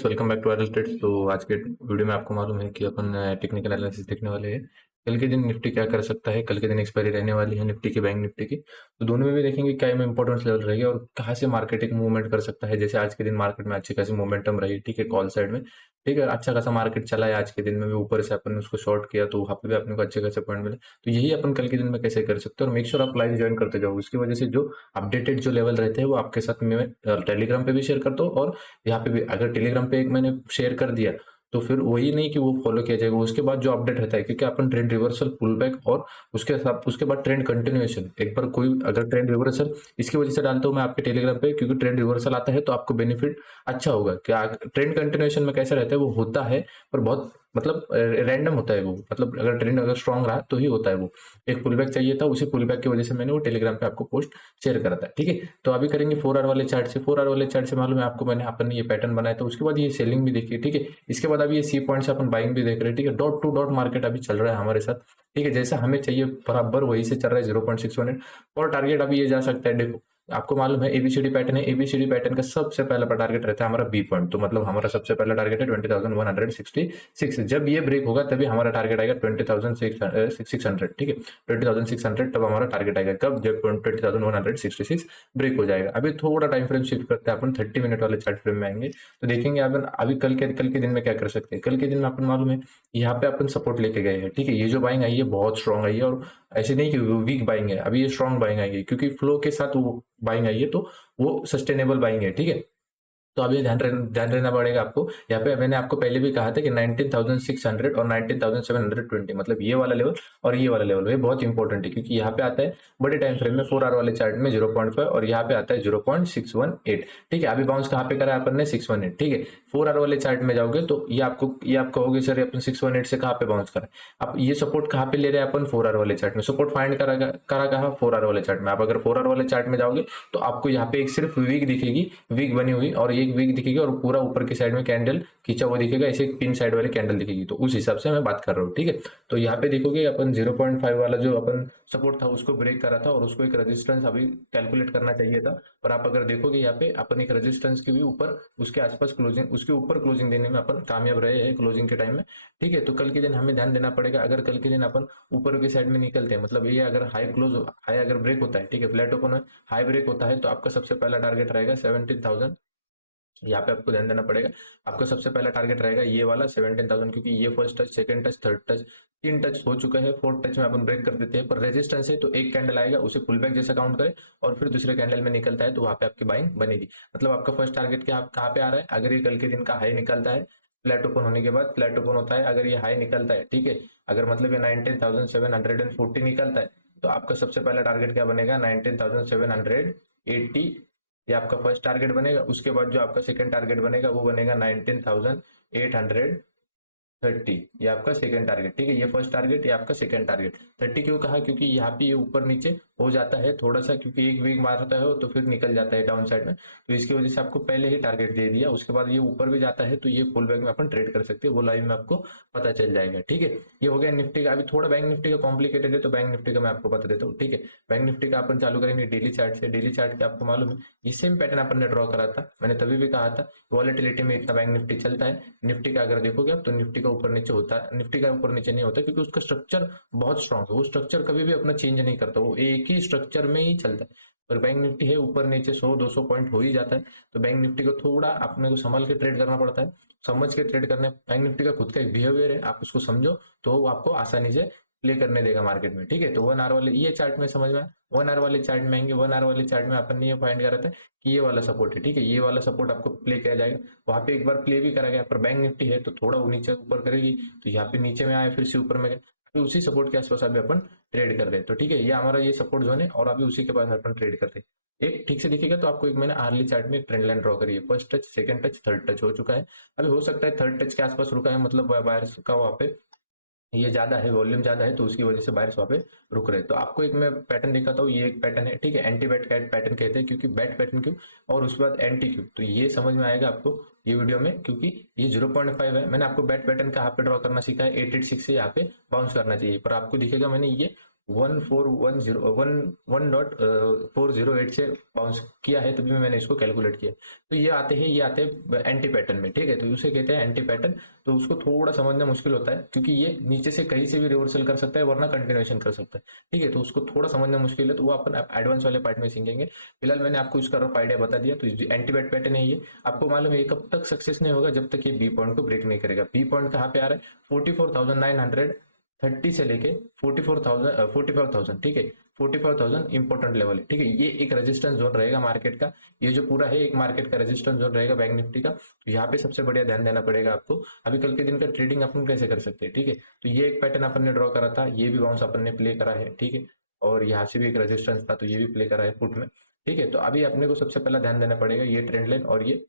Traders, welcome back to RL trades. तो आज के वीडियो में आपको मालूम है कि अपन टेक्निकल एनालिसिस देखने वाले हैं। कल के दिन निफ्टी क्या कर सकता है, कल के दिन एक्सपायरी रहने वाली है निफ्टी की, बैंक निफ्टी की। तो दोनों में भी देखेंगे क्या में इंपॉर्टेंस लेवल रहेगी और कहाँ से मार्केट एक मूवमेंट कर सकता है। जैसे आज के दिन मार्केट में अच्छी खासी मोमेंटम रही, ठीक है, कॉल साइड में, ठीक है, अच्छा खासा मार्केट चला है। आज के दिन में भी ऊपर से अपन ने उसको शॉर्ट किया तो वहाँ पे भी अपने को अच्छे खासे पॉइंट मिले। तो यही अपन कल के दिन में कैसे कर सकते हैं, और मेक श्योर आप लाइव ज्वाइन करते जाओ। उसकी वजह से जो अपडेटेड जो लेवल रहते हैं वो आपके साथ में टेलीग्राम पे भी शेयर कर दो, और यहाँ पे भी अगर टेलीग्राम पे एक मैंने शेयर कर दिया तो फिर वही नहीं कि वो फॉलो किया जाएगा, उसके बाद जो अपडेट रहता है, क्योंकि अपन ट्रेंड रिवर्सल, पुल बैक और उसके बाद ट्रेंड कंटिन्यूएशन, एक बार कोई अगर ट्रेंड रिवर्सल इसकी वजह से डालता हूँ मैं आपके टेलीग्राम पे, क्योंकि ट्रेंड रिवर्सल आता है तो आपको बेनिफिट अच्छा होगा। क्या ट्रेंड कंटिन्यूएशन में कैसा रहता है, वो होता है पर बहुत मतलब रैंडम होता है वो, मतलब अगर ट्रेंड अगर स्ट्रांग रहा तो ही होता है वो। एक पुल बैक चाहिए था, उसी पुल बैक की वजह से मैंने वो टेलीग्राम पे आपको पोस्ट शेयर करा था, ठीक है। तो अभी करेंगे 4 आवर वाले चार्ट से। 4 आवर वाले चार्ट से मालूम है आपको, मैंने अपन ने ये पैटर्न बनाया था, उसके बाद ये सेलिंग भी देखी, ठीक है। इसके बाद अभी ये सी पॉइंट से अपन बाइंग भी देख रहे हैं, ठीक है। डॉट टू डॉट मार्केट अभी चल रहा है हमारे साथ, ठीक है। जैसा हमें चाहिए बराबर वही से चल रहा है 0.618, और टारगेट अभी ये जा सकता है। देखो आपको मालूम है एबीसीडी पैटर्न है, एबीसीडी पैटर्न का सबसे पहला टारगेट रहता है हमारा बी पॉइंट। तो मतलब हमारा सबसे पहला टारगेट है 20,166। जब ये ब्रेक होगा तभी हमारा टारगेट आएगा 20,600, ठीक है। 20,600 तब हमारा टारगेट आएगा कब, जब 20,166 ब्रेक हो जाएगा। अभी थोड़ा टाइम फ्रेम शिफ्ट करते हैं अपन, 30 मिनट वाले चार्ट फ्रेम में आएंगे तो देखेंगे अपन अभी कल के दिन में क्या कर सकते हैं। कल के दिन में अपन मालूम है यहाँ पे अपन सपोर्ट लेके गए हैं, ठीक है। ये जो बाइंग आई है बहुत स्ट्रांग आई है, और ऐसे नहीं कि वीक बाइंग है, अभी ये स्ट्रांग बाइंग आई है क्योंकि फ्लो के साथ वो बाइंग आई है, तो वो सस्टेनेबल बाइंग है, ठीक है। तो अभी ध्यान रहना पड़ेगा आपको। यहाँ पे मैंने आपको पहले भी कहा था कि 19,600 और 19,720, मतलब ये वाला लेवल और ये वाला लेवल, ये बहुत इंपॉर्टेंट है, क्योंकि यहाँ पे आता है बड़े टाइम फ्रेम में 4 आवर वाले चार्ट में 0.5, और यहाँ पे आता है 0.618, ठीक है। अभी बाउंस कहाँ पे करा है अपन ने, 618, ठीक है। 4 आवर वाले चार्ट में जाओगे तो ये आप कहोगे सर अपन 618 से कहाँ पे बाउंस करा है। अब ये सपोर्ट कहाँ पे ले रहे हैं अपन, 4 आवर वाले चार्ट में। सपोर्ट फाइंड करा कहा 4 आवर वाले चार्ट में। आप अगर 4 आवर वाले चार्ट में जाओगे तो आपको यहाँ पे एक सिर्फ वीक दिखेगी, वीक बनी हुई, और एक वीक दिखेगी और पूरा ऊपर की साइड में कैंडल खींचा हुआ दिखेगा, ऐसे एक पिन साइड वाली कैंडल दिखेगी। तो उस हिसाब से मैं बात कर रहा हूँ, ठीक है। तो यहाँ पे देखोगे अपन 0.5 वाला जो अपन सपोर्ट था उसको ब्रेक करा था, और उसको एक रेजिस्टेंस अभी कैलकुलेट करना चाहिए था। और आप अगर देखोगे यहाँ पे अपन एक रेजिस्टेंस के भी ऊपर, उसके आसपास क्लोजिंग, उसके ऊपर क्लोजिंग देने में अपन कामयाब रहे हैं क्लोजिंग के टाइम में, ठीक है। तो कल के दिन हमें ध्यान देना पड़ेगा। अगर कल के दिन अपन ऊपर की साइड में निकलते हैं, मतलब ये अगर हाई अगर ब्रेक होता है, ठीक है, फ्लैट ओपन है, हाई ब्रेक होता है, तो आपका सबसे पहला टारगेट रहेगा 17,000। यहाँ पे आपको ध्यान देना पड़ेगा, आपका सबसे पहला टारगेट रहेगा ये वाला 17,000, क्योंकि ये first touch, second touch, third touch, 3 touch हो चुका है। फोर्थ टच में अपन ब्रेक कर देते हैं, पर रेजिस्टेंस है तो एक कैंडल आएगा, उसे पुल बैक जैसा काउंट करें, और फिर दूसरे कैंडल में निकलता है तो वहां पे आपकी बाइंग बनेगी। मतलब आपका फर्स्ट टारगेट क्या कहाँ पे आ रहा है, अगर ये कल के दिन का हाई निकलता है, फ्लैट ओपन होने के बाद फ्लैट ओपन होता है, अगर ये हाई निकलता है, ठीक है, अगर मतलब ये 19,740 निकलता है, तो आपका सबसे पहला टारगेट क्या बनेगा, 19,780, ये आपका फर्स्ट टारगेट बनेगा। उसके बाद जो आपका सेकंड टारगेट बनेगा वो बनेगा 19,830, ये आपका सेकंड टारगेट, ठीक है। ये फर्स्ट टारगेट, ये आपका सेकंड टारगेट। 30 क्यों कहा, क्योंकि यहाँ पे ये ऊपर नीचे हो जाता है थोड़ा सा, क्योंकि एक वीक मारता है तो फिर निकल जाता है डाउन साइड में, तो इसकी वजह से आपको पहले ही टारगेट दे दिया। उसके बाद ये ऊपर भी जाता है तो ये पुल बैक में अपन ट्रेड कर सकते हैं, वो लाइव में आपको पता चल जाएगा, ठीक है। ये हो गया निफ्टी का। अभी थोड़ा बैंक निफ्टी का कॉम्प्लिकेटेड है, तो बैंक निफ्टी का मैं आपको बता देता हूँ, ठीक है। बैंक निफ्टी का अपन चालू करेंगे डेली चार्ट से। डेली चार्ट के आपको मालूम है ये सेम पैटर्न अपन ने ड्रॉ करा था, मैंने तभी भी कहा था वॉलेटिलिटी में इतना बैंक निफ्टी चलता है। निफ्टी का अगर देखोगे आप तो निफ्टी का ऊपर नीचे होता है, निफ्टी का ऊपर नीचे नहीं होता, क्योंकि उसका स्ट्रक्चर बहुत स्ट्रांग है, वो स्ट्रक्चर कभी भी अपना चेंज नहीं करता, वो एक ही स्ट्रक्चर में ही चलता है। पर बैंक निफ्टी है ऊपर नीचे 100-200 पॉइंट हो ही जाता है, तो बैंक निफ्टी को थोड़ा अपने को संभल के ट्रेड करना पड़ता है, समझ के ट्रेड करने। बैंक निफ्टी का खुद का एक बिहेवियर है, आप उसको समझो तो वो आपको आसानी से प्ले करने देगा मार्केट में, ठीक है। तो 1 आवर वाले ये चार्ट में समझ में, 1 आवर वाले चार्ट में आएंगे। 1 आवर वाले चार्ट में अपन ने ये फाइंड करा था कि ये वाला सपोर्ट है, ठीक है, ये वाला सपोर्ट आपको प्ले किया जाएगा, वहां पे एक बार प्ले भी करा गया, पर बैंक निफ्टी है तो थोड़ा वो नीचे ऊपर करेगी, तो यहाँ पे नीचे में आए फिर से ऊपर में गए, अभी उसी सपोर्ट के आसपास अभी अपन ट्रेड कर रहे हैं। तो ठीक है, ये हमारा ये सपोर्ट जोन है, और अभी उसी के पास अपन ट्रेड कर रहे हैं। एक ठीक से दिखेगा तो आपको एक मैंने आर्ली चार्ट में एक ट्रेंड लाइन ड्रॉ करी है, first touch, second touch, third touch हो चुका है। अभी हो सकता है थर्ड टच के आसपास रुका है, मतलब बायर्स का वहां पे ये ज्यादा है, वॉल्यूम ज्यादा है, तो उसकी वजह से बायर्स वहां पे रुक रहे हैं। तो आपको एक मैं पैटर्न दिखाता हूँ, ये एक पैटर्न है, ठीक है, एंटी बैट पैटर्न कहते हैं, क्योंकि बैट पैटर्न क्यों और उसके बाद एंटी क्यों, तो ये समझ में आएगा आपको ये वीडियो में, क्योंकि ये 0.5 है। मैंने आपको बैट पैटर्न कहाँ पे ड्रॉ करना सीखा है, 886 से यहाँ पे बाउंस करना चाहिए, पर आपको दिखेगा मैंने ये 1.408 से बाउंस किया है, तभी मैंने इसको कैलकुलेट किया। तो ये आते हैं एंटी पैटर्न में, ठीक है। तो उसे कहते हैं एंटी पैटर्न। तो उसको थोड़ा समझना मुश्किल होता है, क्योंकि ये नीचे से कहीं से भी रिवर्सल कर सकता है, वरना कंटिन्यूएशन कर सकता है, ठीक है। तो उसको थोड़ा समझना मुश्किल है, तो वो अपन एडवांस वाले पार्ट में सीखेंगे। फिलहाल मैंने आपको इसका रफ आइडिया बता दिया। तो एंटी पैटर्न है ये, आपको मालूम है ये कब तक सक्सेस नहीं होगा, जब तक ये बी पॉइंट को ब्रेक नहीं करेगा। बी पॉइंट कहाँ पे आ रहा है, 44,930 से लेके 45,000, ठीक है। 45,000 इंपॉर्टेंट लेवल है, ठीक है। ये एक रेजिस्टेंस जोन रहेगा मार्केट का। ये जो पूरा है एक मार्केट का रेजिस्टेंस जोन रहेगा बैंक निफ्टी का। तो यहाँ पे सबसे बढ़िया ध्यान देना पड़ेगा आपको। अभी कल के दिन का ट्रेडिंग अपन कैसे कर सकते हैं, ठीक है। तो ये एक पैटर्न अपन ने ड्रॉ करा था, ये भी बाउंस अपन ने प्ले करा है, ठीक है। और यहाँ से भी एक रेजिस्टेंस था, तो ये भी प्ले करा है पुट में, ठीक है। तो अभी अपने को सबसे पहला ध्यान देना पड़ेगा ये ट्रेंड लाइन, और ये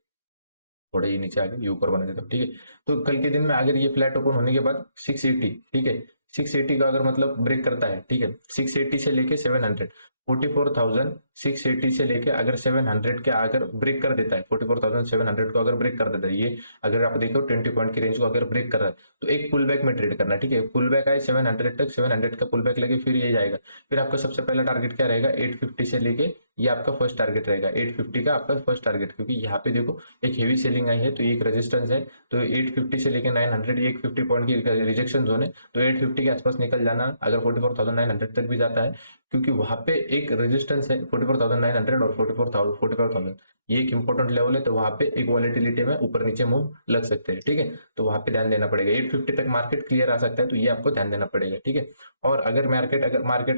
थोड़ा ये नीचे आगे ये ऊपर बना देता हूँ, ठीक है। तो कल के दिन में अगर ये फ्लैट ओपन होने के बाद 680, ठीक है, 680 का अगर मतलब ब्रेक करता है, ठीक है, 680 से लेके 700, 44,680 से लेके अगर 700 के अगर ब्रेक कर देता है, 44,700 को अगर ब्रेक कर देता है, ये अगर आप देखो 20 पॉइंट की रेंज को अगर ब्रेक कर रहा है, तो एक पुल बैक में ट्रेड करना, ठीक है। पुल बैक आए 700 तक, 700 का पुल बैक लगे, फिर ये जाएगा। फिर आपका सबसे पहला टारगेट क्या रहेगा, 850 से लेके ये आपका फर्स्ट टारगेट रहेगा, 850 का आपका फर्स्ट टारगेट। क्योंकि यहाँ पे देखो एक हेवी सेलिंग आई है, तो एक रेजिस्टेंस है। तो 850 से लेके 900 ये एक 50 पॉइंट की रिजेक्शन जोन है। तो 850 के आसपास निकल जाना, अगर 44,900 तक भी जाता है, क्योंकि वहां पे एक रेजिस्टेंस है 44,900 और 45,000, ये एक इंपॉर्टेंट लेवल है। तो वहां पे एक वॉलेटिलिटी में ऊपर नीचे मूव लग सकते हैं, ठीक है। तो वहां पे ध्यान देना पड़ेगा। 850 तक मार्केट क्लियर आ सकता है, तो ये आपको ध्यान देना पड़ेगा, ठीक है। और अगर मार्केट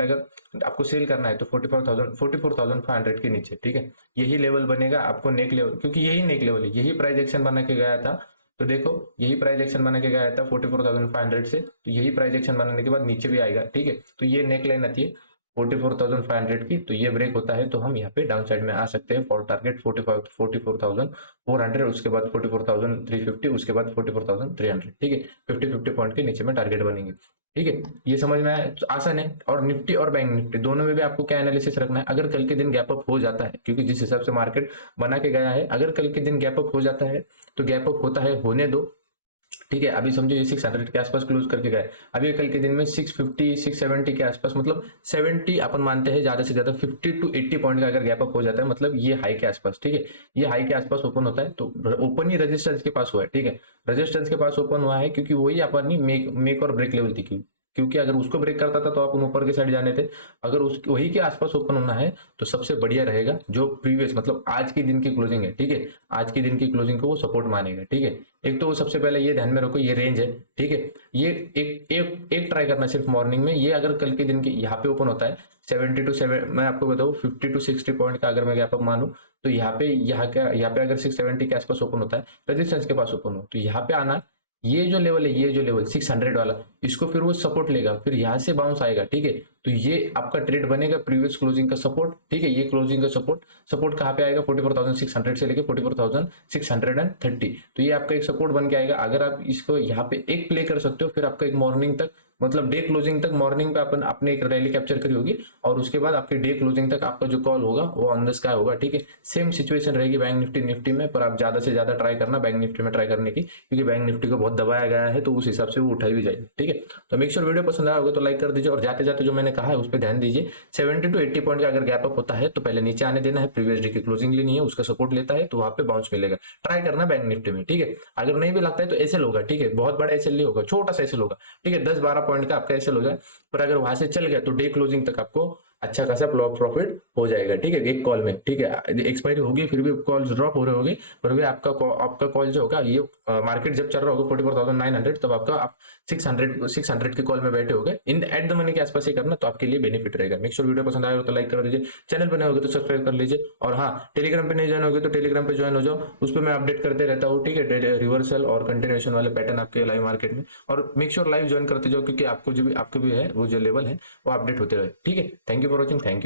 अगर आपको सेल करना है, तो 44,500 के नीचे, ठीक है, यही लेवल बनेगा आपको नेक लेवल, क्योंकि यही नेक लेवल है, यही प्राइस एक्शन बना के गया था। तो देखो यही प्राइस एक्शन बना के गया था 44,500 से, तो यही प्राइस एक्शन बनाने के बाद नीचे भी आएगा, ठीक है। तो ये नेक लाइन आती है 44,500 की। तो ये ब्रेक होता है, तो हम यहाँ पे डाउन साइड में आ सकते हैं फॉर टारगेट 44,400, उसके बाद 44,350, उसके बाद 44,300, ठीक है। 50-50 पॉइंट के नीचे में टारगेट बनेंगे, ठीक है। ये समझ में आया, तो आसान है। और निफ्टी और बैंक निफ्टी दोनों में भी आपको क्या एनालिसिस रखना है, अगर कल के दिन गैप अप हो जाता है, क्योंकि जिस हिसाब से मार्केट बना के गया है, अगर कल के दिन गैप अप हो जाता है, तो गैप अप होता है, होने दो, ठीक है। अभी समझो ये 600 के आसपास क्लोज करके गए, अभी कल के दिन में 650 670 के आसपास, मतलब 70 अपन मानते हैं ज्यादा से ज्यादा 50 to 80 पॉइंट का अगर गैप अप हो जाता है, मतलब ये हाई के आसपास, ठीक है, ये हाई के आसपास ओपन होता है। तो ओपन ही रेजिस्टेंस के पास हुआ है, ठीक है, रेजिस्टेंस के पास ओपन हुआ है, क्योंकि वही अपन मेक और ब्रेक लेवल थी। क्योंकि अगर उसको ब्रेक करता था, तो अपन ऊपर के साइड जाने थे। अगर उस वही के आसपास ओपन होना है, तो सबसे बढ़िया रहेगा जो प्रीवियस, मतलब आज के दिन की क्लोजिंग है, ठीक है, आज के दिन की क्लोजिंग को वो सपोर्ट मानेगा, ठीक है। एक तो सबसे पहले ये ध्यान में रखो, ये रेंज है, ठीक है। ये एक ट्राई करना सिर्फ मॉर्निंग में। ये अगर कल के दिन के यहाँ पे ओपन होता है 70 to 7, मैं आपको बताऊँ 50 to 60 पॉइंट का अगर मैं गैप अप मानूं, तो यहाँ पे अगर 670 के आसपास ओपन होता है, रेजिस्टेंस के पास ओपन हो, तो यहाँ पे आना, ये जो लेवल 600 वाला, इसको फिर वो सपोर्ट लेगा, फिर यहाँ से बाउंस आएगा, ठीक है। तो ये आपका ट्रेड बनेगा प्रीवियस क्लोजिंग का सपोर्ट, ठीक है। ये क्लोजिंग का सपोर्ट कहाँ पे आएगा, 44,600 से लेके 44,630। तो ये आपका एक सपोर्ट बन के आएगा। अगर आप इसको यहाँ पे एक प्ले कर सकते हो, फिर आपका एक मॉर्निंग तक, मतलब डे क्लोजिंग तक, मॉर्निंग पे आपने एक रैली कैप्चर करी होगी, और उसके बाद आपके डे क्लोजिंग तक आपका जो कॉल होगा वो ऑन द स्काई होगा, ठीक है। सेम सिचुएशन रहेगी बैंक निफ्टी में, पर आप ज्यादा से ज्यादा ट्राई करना बैंक निफ्टी में ट्राई करने की, क्योंकि बैंक निफ्टी को बहुत दबाया गया है, तो उस हिसाब से वो उठाई भी जाएगी, ठीक है। तो मेक श्योर वीडियो पसंद आया होगा तो लाइक कर दीजिए, और जाते जाते जो मैंने कहा है उस पर ध्यान दीजिए। 70 to 80 पॉइंट का अगर गैप अप होता है, तो पहले नीचे आने देना है, प्रीवियस डे की क्लोजिंग लेनी है, उसका सपोर्ट लेता है, तो वहां पे बाउंस मिलेगा, ट्राई करना बैंक निफ्टी में, ठीक है। अगर नहीं भी लगता है तो एसएल होगा, ठीक है, बहुत बड़ा एसएल नहीं होगा, छोटा सा एसएल होगा, ठीक है, 10-12 पॉइंट का आपका एसएल होगा। पर अगर वहां से चल गया, तो डे क्लोजिंग तक आपको अच्छा खासा प्रॉफिट हो जाएगा, ठीक है, एक कॉल में, ठीक है। एक्सपायरी होगी, फिर भी कॉल ड्रॉप हो रहे होंगे, पर भी आपका कॉल जो होगा, ये मार्केट जब चल रहा होगा 44,900, तब आपका आप 600 के कॉल में बैठे होगे, इन एट द मनी के आसपास ही करना, तो आपके लिए बेनिफिट रहेगा। मेक श्योर वीडियो पसंद आएगा तो लाइक कर दीजिए, चैनल पर नए होगे तो सब्सक्राइब कर लीजिए, और हाँ, टेलीग्राम पे नहीं ज्वाइन होगे तो टेलीग्राम पे ज्वाइन हो जाओ, उस पर मैं अपडेट करते रहता हूँ, ठीक है, रिवर्सल और कंटिन्यूएशन वाले पैटर्न आपके लाइव मार्केट में। और मेक श्योर लाइव ज्वाइन करते जाओ, क्योंकि आपको जो भी है वो जो लेवल है वो अपडेट होते रहे, ठीक है। Thank you for watching, thank you.